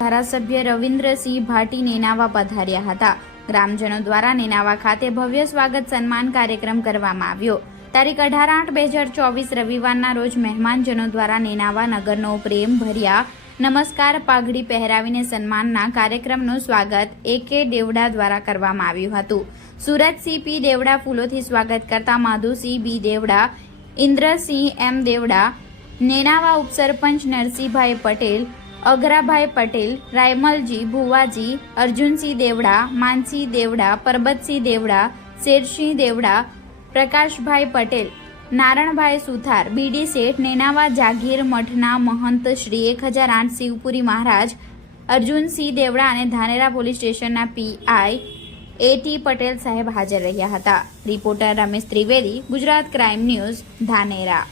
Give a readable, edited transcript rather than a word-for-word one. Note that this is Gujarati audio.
ધારાસભ્ય રવિન્દ્રસિંહ ભાટી નેનાવા પધાર્યા હતા। ગ્રામજનો દ્વારા નેનાવા ખાતે ભવ્ય સ્વાગત સન્માન કાર્યક્રમ કરવામાં આવ્યો। તારીખ 18/8/2024 રવિવારના રોજ મહેમાનજનો દ્વારા નેનાવા નગરનો પ્રેમ ભર્યા નમસ્કાર પાઘડી પહેરાવીને સન્માનના કાર્યક્રમનું સ્વાગત AK દેવડા દ્વારા કરવામાં આવ્યું હતું। સુરતસિંહ P દેવડા ફૂલોથી સ્વાગત કરતા માધુસિંહ B દેવડા, ઇન્દ્રસિંહ M દેવડા, નેનાવા ઉપસરપંચ નરસિંહભાઈ પટેલ, અગરાભાઈ પટેલ, રાયમલજી, ભુવાજી, અર્જુનસિંહ દેવડા, માનસિંહ દેવડા, પરબતસિંહ દેવડા, શેરસિંહ દેવડા, પ્રકાશભાઈ પટેલ, નારણભાઈ સુથાર, BD શેઠ, નેનાવા જાગીર મઠના મહંત શ્રી 1008 શિવપુરી મહારાજ, અર્જુનસિંહ દેવડા અને ધાનેરા પોલીસ સ્ટેશનના PI AT પટેલ સાહેબ હાજર રહ્યા હતા। Reporter Ramesh Trivedi, Gujarat crime news, Dhanera.